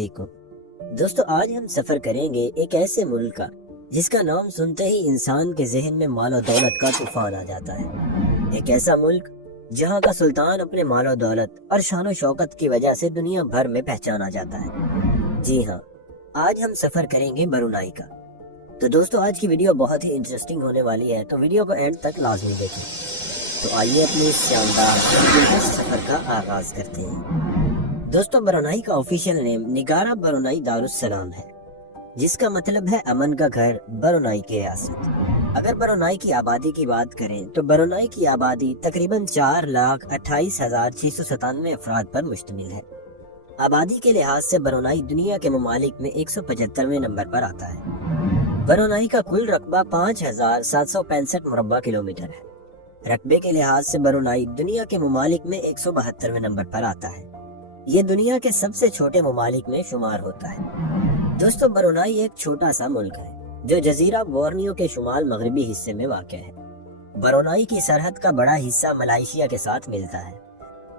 علیکم دوستو، آج ہم سفر کریں گے ایک ایسے ملک کا جس کا نام سنتے ہی انسان کے ذہن میں مال و دولت کا طوفان آ جاتا ہے۔ ایک ایسا ملک جہاں کا سلطان اپنے مال و دولت اور شان و شوکت کی وجہ سے دنیا بھر میں پہچانا جاتا ہے۔ جی ہاں، آج ہم سفر کریں گے برونائی کا۔ تو دوستو، آج کی ویڈیو بہت ہی انٹرسٹنگ ہونے والی ہے، تو ویڈیو کو اینڈ تک لازمی دیکھیں۔ تو آئیے اپنے اس شاندار سفر کا آغاز کرتے ہیں۔ دوستو، برونائی کا آفیشیل نیم نگارا برونائی دارالسلام ہے، جس کا مطلب ہے امن کا گھر، برونائی کی ریاست۔ اگر برونائی کی آبادی کی بات کریں تو برونائی کی آبادی تقریباً 4,28,697 افراد پر مشتمل ہے۔ آبادی کے لحاظ سے برونائی دنیا کے ممالک میں 175ویں نمبر پر آتا ہے۔ برونائی کا کل رقبہ 5,765 مربع کلومیٹر ہے۔ رقبے کے لحاظ سے برونائی دنیا کے ممالک میں 172ویں نمبر پر آتا ہے۔ یہ دنیا کے سب سے چھوٹے ممالک میں شمار ہوتا ہے۔ دوستو، برونائی ایک چھوٹا سا ملک ہے جو جزیرہ بورنیو کے شمال مغربی حصے میں واقع ہے۔ برونائی کی سرحد کا بڑا حصہ ملائیشیا کے ساتھ ملتا ہے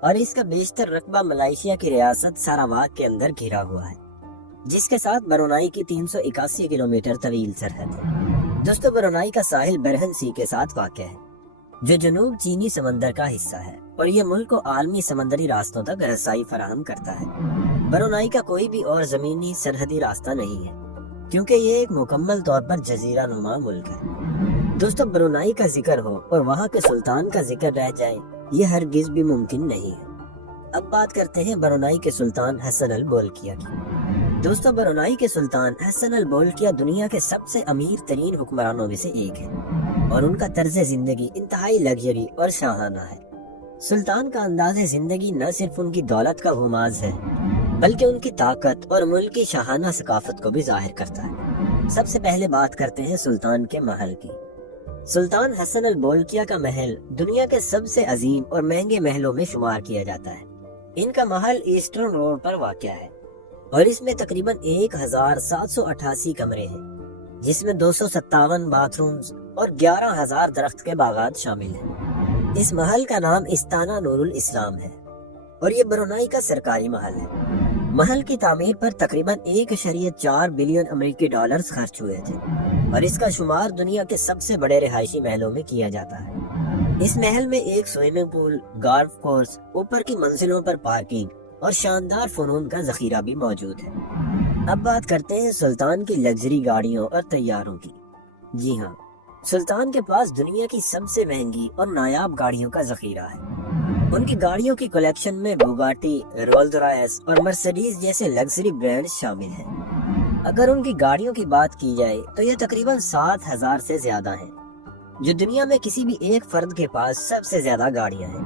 اور اس کا بیشتر رقبہ ملائیشیا کی ریاست ساراواک کے اندر گھرا ہوا ہے، جس کے ساتھ برونائی کی 381 کلومیٹر طویل سرحد ہے۔ دوستو، برونائی کا ساحل برہن سی کے ساتھ واقع ہے، جو جنوب چینی سمندر کا حصہ ہے، اور یہ ملک کو عالمی سمندری راستوں تک رسائی فراہم کرتا ہے۔ برونائی کا کوئی بھی اور زمینی سرحدی راستہ نہیں ہے، کیونکہ یہ ایک مکمل طور پر جزیرہ نما ملک ہے۔ دوستو، برونائی کا ذکر ہو اور وہاں کے سلطان کا ذکر رہ جائے، یہ ہرگز بھی ممکن نہیں ہے۔ اب بات کرتے ہیں برونائی کے سلطان حسن البولکیہ کی۔ دوستو، برونائی کے سلطان حسن البولکیہ دنیا کے سب سے امیر ترین حکمرانوں میں سے ایک ہے، اور ان کا طرز زندگی انتہائی لگژری اور شاہانہ ہے۔ سلطان کا انداز زندگی نہ صرف ان کی دولت کا غماز ہے، بلکہ ان کی طاقت اور ملک کی شاہانہ ثقافت کو بھی ظاہر کرتا ہے۔ سب سے پہلے بات کرتے ہیں سلطان کے محل کی۔ سلطان حسن البولکیہ کا محل دنیا کے سب سے عظیم اور مہنگے محلوں میں شمار کیا جاتا ہے۔ ان کا محل ایسٹرن روڈ پر واقع ہے، اور اس میں تقریباً 1,788 کمرے ہیں، جس میں 257 باتھ رومز اور 11,000 درخت کے باغات شامل ہیں۔ اس محل کا نام استانہ نور الاسلام ہے، اور یہ برونائی کا سرکاری محل ہے۔ محل کی تعمیر پر تقریباً 1.4 بلین امریکی ڈالرز خرچ ہوئے تھے، اور اس کا شمار دنیا کے سب سے بڑے رہائشی محلوں میں کیا جاتا ہے۔ اس محل میں ایک سوئمنگ پول، گالف کورس، اوپر کی منزلوں پر پارکنگ اور شاندار فنون کا ذخیرہ بھی موجود ہے۔ اب بات کرتے ہیں سلطان کی لگژری گاڑیوں اور طیاروں کی۔ جی ہاں، سلطان کے پاس دنیا کی سب سے مہنگی اور نایاب گاڑیوں کا ذخیرہ ہے۔ ان کی گاڑیوں کی کلیکشن میں بوگاٹی، رولز رائس اور مرسیڈیز جیسے لگژری برانڈ شامل ہیں۔ اگر ان کی گاڑیوں کی بات کی جائے تو یہ تقریباً 7,000 سے زیادہ ہیں، جو دنیا میں کسی بھی ایک فرد کے پاس سب سے زیادہ گاڑیاں ہیں۔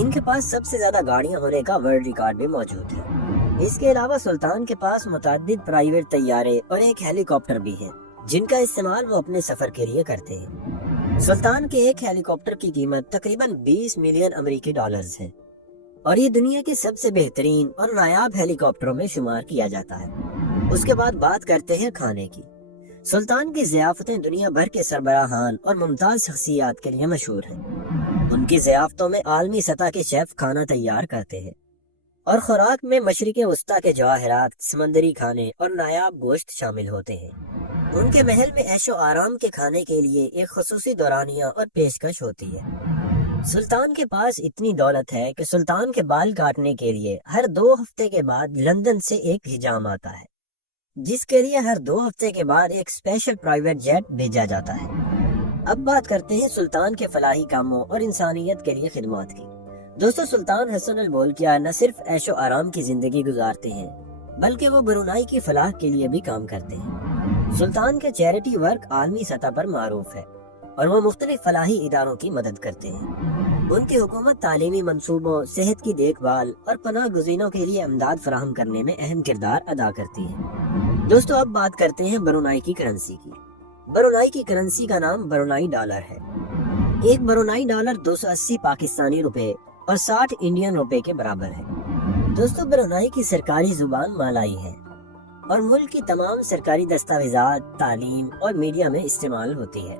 ان کے پاس سب سے زیادہ گاڑیاں ہونے کا ورلڈ ریکارڈ بھی موجود ہے۔ اس کے علاوہ سلطان کے پاس متعدد پرائیویٹ طیارے اور ایک ہیلی کاپٹر بھی ہیں، جن کا استعمال وہ اپنے سفر کے لیے کرتے ہیں۔ سلطان کے ایک ہیلی کاپٹر کی قیمت تقریباً 20 ملین امریکی ڈالرز ہے، اور یہ دنیا کے سب سے بہترین اور نایاب ہیلی کاپٹروں میں شمار کیا جاتا ہے۔ اس کے بعد بات کرتے ہیں کھانے کی۔ سلطان کی ضیافتیں دنیا بھر کے سربراہان اور ممتاز شخصیات کے لیے مشہور ہیں۔ ان کی ضیافتوں میں عالمی سطح کے شیف کھانا تیار کرتے ہیں، اور خوراک میں مشرق وسطیٰ کے جواہرات، سمندری کھانے اور نایاب گوشت شامل ہوتے ہیں۔ ان کے محل میں عیش و آرام کے کھانے کے لیے ایک خصوصی دورانیہ اور پیشکش ہوتی ہے۔ سلطان کے پاس اتنی دولت ہے کہ سلطان کے بال کاٹنے کے لیے ہر 2 ہفتے کے بعد لندن سے ایک حجام آتا ہے، جس کے لیے ہر 2 ہفتے کے بعد ایک اسپیشل پرائیویٹ جیٹ بھیجا جاتا ہے۔ اب بات کرتے ہیں سلطان کے فلاحی کاموں اور انسانیت کے لیے خدمات کی۔ دوستو، سلطان حسن البولکیہ نہ صرف عیش و آرام کی زندگی گزارتے ہیں، بلکہ وہ برونائی کی فلاح کے لیے بھی کام کرتے ہیں۔ سلطان کے چیریٹی ورک عالمی سطح پر معروف ہے، اور وہ مختلف فلاحی اداروں کی مدد کرتے ہیں۔ ان کی حکومت تعلیمی منصوبوں، صحت کی دیکھ بھال اور پناہ گزینوں کے لیے امداد فراہم کرنے میں اہم کردار ادا کرتی ہے۔ دوستو، اب بات کرتے ہیں برونائی کی کرنسی کی۔ برونائی کی کرنسی کا نام برونائی ڈالر ہے۔ ایک برونائی ڈالر 280 پاکستانی روپے اور 60 انڈین روپے کے برابر ہے۔ دوستو، برونائی کی سرکاری زبان مالائی ہے، اور ملک کی تمام سرکاری دستاویزات، تعلیم اور میڈیا میں استعمال ہوتی ہے۔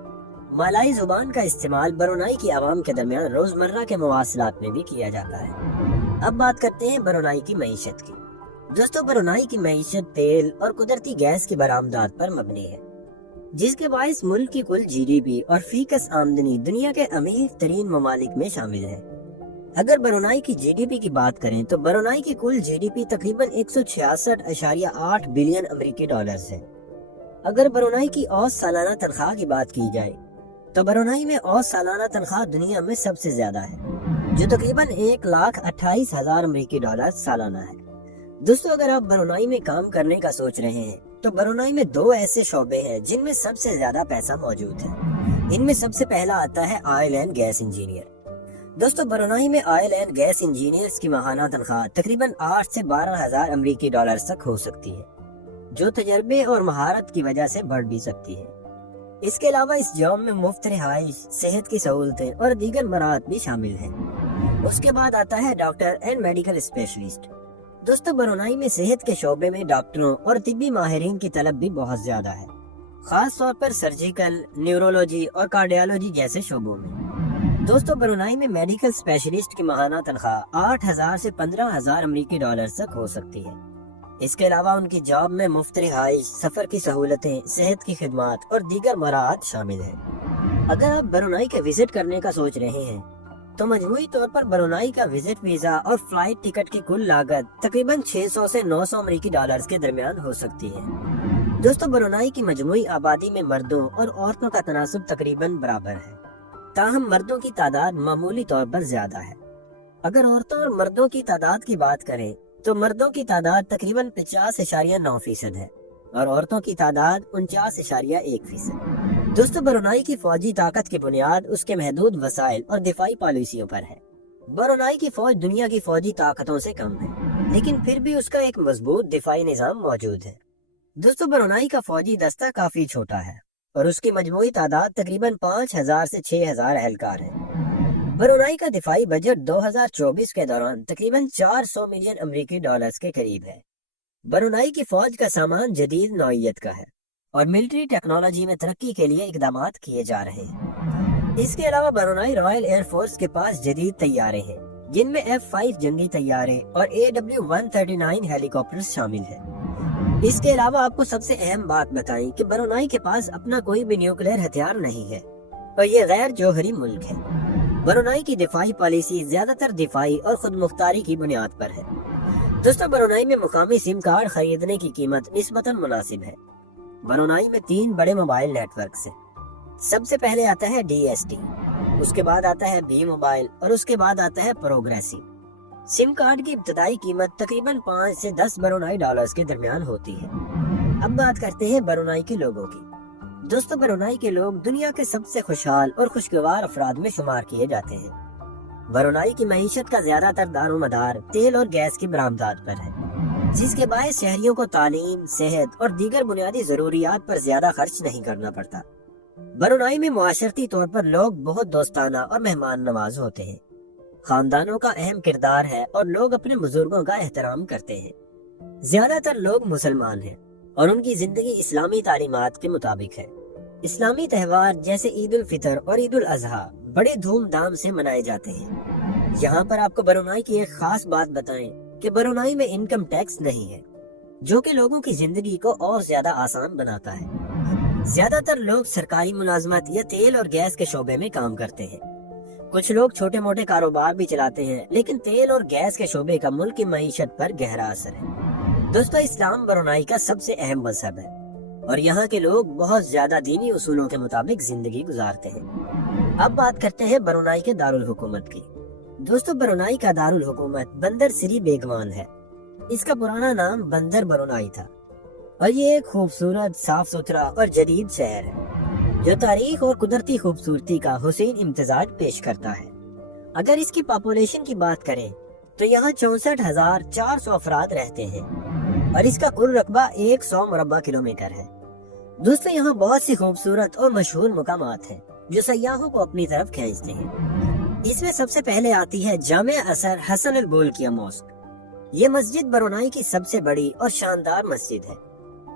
مالائی زبان کا استعمال برونائی کی عوام کے درمیان روزمرہ کے مواصلات میں بھی کیا جاتا ہے۔ اب بات کرتے ہیں برونائی کی معیشت کی۔ دوستو برونائی کی معیشت تیل اور قدرتی گیس کی برآمدات پر مبنی ہے، جس کے باعث ملک کی کل جی ڈی پی اور فی کس آمدنی دنیا کے امیر ترین ممالک میں شامل ہے۔ اگر برونائی کی جی ڈی پی کی بات کریں تو برونائی کی کل جی ڈی پی تقریباً 166.8 بلین امریکی ڈالرز ہے۔ اگر برونائی کی اوسط سالانہ تنخواہ کی بات کی جائے تو برونائی میں اوسط سالانہ تنخواہ دنیا میں سب سے زیادہ ہے، جو تقریباً 1,28,000 امریکی ڈالر سالانہ ہے۔ دوستو اگر آپ برونائی میں کام کرنے کا سوچ رہے ہیں تو برونائی میں 2 ایسے شعبے ہیں جن میں سب سے زیادہ پیسہ موجود ہے۔ ان میں سب سے پہلا آتا ہے آئل اینڈ گیس انجینئر۔ دوستو برونائی میں آئل اینڈ گیس انجینئرز کی ماہانہ تنخواہ تقریباً 8 سے 12,000 امریکی ڈالر تک ہو سکتی ہے، جو تجربے اور مہارت کی وجہ سے بڑھ بھی سکتی ہے۔ اس کے علاوہ اس جاب میں مفت رہائش، صحت کی سہولتیں اور دیگر مراحت بھی شامل ہیں۔ اس کے بعد آتا ہے ڈاکٹر اینڈ میڈیکل اسپیشلسٹ۔ دوستو برونائی میں صحت کے شعبے میں ڈاکٹروں اور طبی ماہرین کی طلب بھی بہت زیادہ ہے، خاص طور پر سرجیکل، نیورولوجی اور کارڈیالوجی جیسے شعبوں میں۔ دوستو برونائی میں میڈیکل اسپیشلسٹ کی ماہانہ تنخواہ 8,000 سے 15,000 امریکی ڈالر تک ہو سکتی ہے۔ اس کے علاوہ ان کی جاب میں مفت رہائش، سفر کی سہولتیں، صحت کی خدمات اور دیگر مراحت شامل ہیں۔ اگر آپ برونائی کا وزٹ کرنے کا سوچ رہے ہیں تو مجموعی طور پر برونائی کا وزٹ ویزا اور فلائٹ ٹکٹ کی کل لاگت تقریباً 600 سے 900 امریکی ڈالرز کے درمیان ہو سکتی ہے۔ دوستو برونائی کی مجموعی آبادی میں مردوں اور عورتوں کا تناسب تقریباً برابر ہے، تاہم مردوں کی تعداد معمولی طور پر زیادہ ہے۔ اگر عورتوں اور مردوں کی تعداد کی بات کریں تو مردوں کی تعداد تقریباً 50.9% ہے اور عورتوں کی تعداد 49.1%۔ دوستو برونائی کی فوجی طاقت کی بنیاد اس کے محدود وسائل اور دفاعی پالیسیوں پر ہے۔ برونائی کی فوج دنیا کی فوجی طاقتوں سے کم ہے، لیکن پھر بھی اس کا ایک مضبوط دفاعی نظام موجود ہے۔ دوستو برونائی کا فوجی دستہ کافی چھوٹا ہے اور اس کی مجموعی تعداد تقریباً 5,000 سے 6,000 اہلکار ہے۔ برونائی کا دفاعی بجٹ 2024 کے دوران تقریباً 400 ملین امریکی ڈالرز کے قریب ہے۔ برونائی کی فوج کا سامان جدید نوعیت کا ہے اور ملٹری ٹیکنالوجی میں ترقی کے لیے اقدامات کیے جا رہے ہیں۔ اس کے علاوہ برونائی رائل ایئر فورس کے پاس جدید طیارے ہیں، جن میں F-5 جنگی طیارے اور AW139 ہیلی کاپٹرز شامل ہیں۔ اس کے علاوہ آپ کو سب سے اہم بات بتائیں کہ برونائی کے پاس اپنا کوئی بھی نیوکلیئر ہتھیار نہیں ہے اور یہ غیر جوہری ملک ہے۔ برونائی کی دفاعی پالیسی زیادہ تر دفاعی اور خود مختاری کی بنیاد پر ہے۔ دوستو برونائی میں مقامی سم کارڈ خریدنے کی قیمت نسبتاً مناسب ہے۔ برونائی میں 3 بڑے موبائل نیٹ ورکس ہیں۔ سب سے پہلے آتا ہے DST، اس کے بعد آتا ہے بی موبائل اور اس کے بعد آتا ہے پروگریسو۔ سم کارڈ کی ابتدائی قیمت تقریباً 5 سے 10 برونائی ڈالرز کے درمیان ہوتی ہے۔ اب بات کرتے ہیں برونائی کے لوگوں کی۔ دوستو برونائی کے لوگ دنیا کے سب سے خوشحال اور خوشگوار افراد میں شمار کیے جاتے ہیں۔ برونائی کی معیشت کا زیادہ تر دار و مدار تیل اور گیس کی برآمدات پر ہے، جس کے باعث شہریوں کو تعلیم، صحت اور دیگر بنیادی ضروریات پر زیادہ خرچ نہیں کرنا پڑتا۔ برونائی میں معاشرتی طور پر لوگ بہت دوستانہ اور مہمان نواز ہوتے ہیں۔ خاندانوں کا اہم کردار ہے اور لوگ اپنے بزرگوں کا احترام کرتے ہیں۔ زیادہ تر لوگ مسلمان ہیں اور ان کی زندگی اسلامی تعلیمات کے مطابق ہے۔ اسلامی تہوار جیسے عید الفطر اور عید الاضحیٰ بڑے دھوم دھام سے منائے جاتے ہیں۔ یہاں پر آپ کو برونائی کی ایک خاص بات بتائیں کہ برونائی میں انکم ٹیکس نہیں ہے، جو کہ لوگوں کی زندگی کو اور زیادہ آسان بناتا ہے۔ زیادہ تر لوگ سرکاری ملازمت یا تیل اور گیس کے شعبے میں کام کرتے ہیں۔ کچھ لوگ چھوٹے موٹے کاروبار بھی چلاتے ہیں، لیکن تیل اور گیس کے شعبے کا ملک کی معیشت پر گہرا اثر ہے۔ دوستو اسلام برونائی کا سب سے اہم مذہب ہے اور یہاں کے لوگ بہت زیادہ دینی اصولوں کے مطابق زندگی گزارتے ہیں۔ اب بات کرتے ہیں برونائی کے دارالحکومت کی۔ دوستو برونائی کا دارالحکومت بندر سری بیگوان ہے۔ اس کا پرانا نام بندر برونائی تھا اور یہ ایک خوبصورت، صاف ستھرا اور جدید شہر ہے جو تاریخ اور قدرتی خوبصورتی کا حسین امتزاج پیش کرتا ہے۔ اگر اس کی پاپولیشن کی بات کریں تو یہاں 64,400 افراد رہتے ہیں اور اس کا کل رقبہ 100 مربع کلومیٹر ہے۔ دوستو یہاں بہت سی خوبصورت اور مشہور مقامات ہیں جو سیاحوں کو اپنی طرف کھینچتے ہیں۔ اس میں سب سے پہلے آتی ہے جامع اثر حسن البولکیہ موسک۔ یہ مسجد برونائی کی سب سے بڑی اور شاندار مسجد ہے۔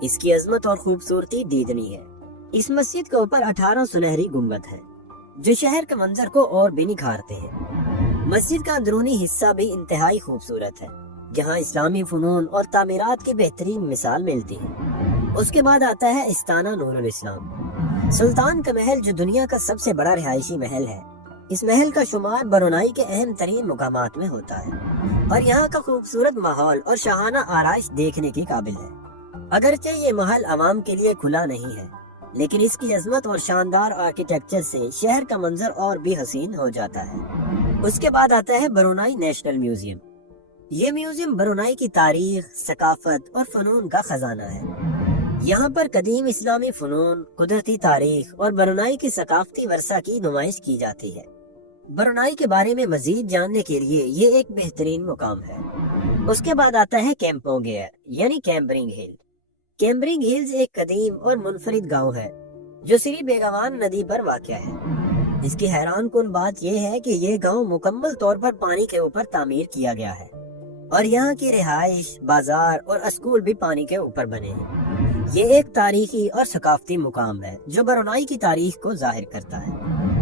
اس کی عظمت اور خوبصورتی دیدنی ہے۔ اس مسجد کے اوپر 18 سنہری گنبد ہیں جو شہر کے منظر کو اور بھی نکھارتے ہیں۔ مسجد کا اندرونی حصہ بھی انتہائی خوبصورت ہے جہاں اسلامی فنون اور تعمیرات کی بہترین مثال ملتی ہے۔ اس کے بعد آتا ہے استانہ نور الاسلام، سلطان کا محل، جو دنیا کا سب سے بڑا رہائشی محل ہے۔ اس محل کا شمار برونائی کے اہم ترین مقامات میں ہوتا ہے اور یہاں کا خوبصورت ماحول اور شاہانہ آرائش دیکھنے کی قابل ہے۔ اگرچہ یہ محل عوام کے لیے کھلا نہیں ہے، لیکن اس کی عظمت اور شاندار آرکیٹیکچر سے شہر کا منظر اور بھی حسین ہو جاتا ہے۔ اس کے بعد آتا ہے برونائی نیشنل میوزیم۔ یہ میوزیم برونائی کی تاریخ، ثقافت اور فنون کا خزانہ ہے۔ یہاں پر قدیم اسلامی فنون، قدرتی تاریخ اور برونائی کی ثقافتی ورثہ کی نمائش کی جاتی ہے۔ برونائی کے بارے میں مزید جاننے کے لیے یہ ایک بہترین مقام ہے۔ اس کے بعد آتا ہے کیمپونگیر یعنی کیمبرنگ ہل۔ کیمبرنگ ہلز ایک قدیم اور منفرد گاؤں ہے جو سری بیگوان ندی پر واقع ہے۔ اس کی حیران کن بات یہ ہے کہ یہ گاؤں مکمل طور پر پانی کے اوپر تعمیر کیا گیا ہے اور یہاں کی رہائش، بازار اور اسکول بھی پانی کے اوپر بنے ہیں۔ یہ ایک تاریخی اور ثقافتی مقام ہے جو برونائی کی تاریخ کو ظاہر کرتا ہے۔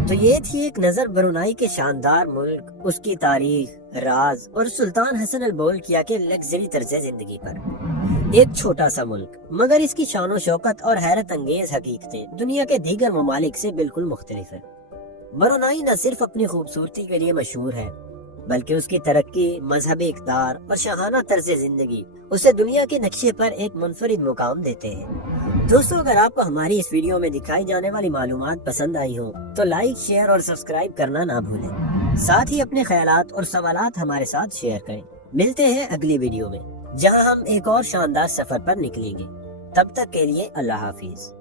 تو یہ تھی ایک نظر برونائی کے شاندار ملک، اس کی تاریخ، راز اور سلطان حسن البولکیہ کے لگژری طرز زندگی پر۔ ایک چھوٹا سا ملک مگر اس کی شان و شوکت اور حیرت انگیز حقیقتیں دنیا کے دیگر ممالک سے بالکل مختلف ہیں۔ برونائی نہ صرف اپنی خوبصورتی کے لیے مشہور ہے، بلکہ اس کی ترقی، مذہبی اقدار اور شاہانہ طرز زندگی اسے دنیا کے نقشے پر ایک منفرد مقام دیتے ہیں۔ دوستو، اگر آپ کو ہماری اس ویڈیو میں دکھائی جانے والی معلومات پسند آئی ہوں تو لائک، شیئر اور سبسکرائب کرنا نہ بھولیں۔ ساتھ ہی اپنے خیالات اور سوالات ہمارے ساتھ شیئر کریں۔ ملتے ہیں اگلی ویڈیو میں، جہاں ہم ایک اور شاندار سفر پر نکلیں گے۔ تب تک کے لیے اللہ حافظ۔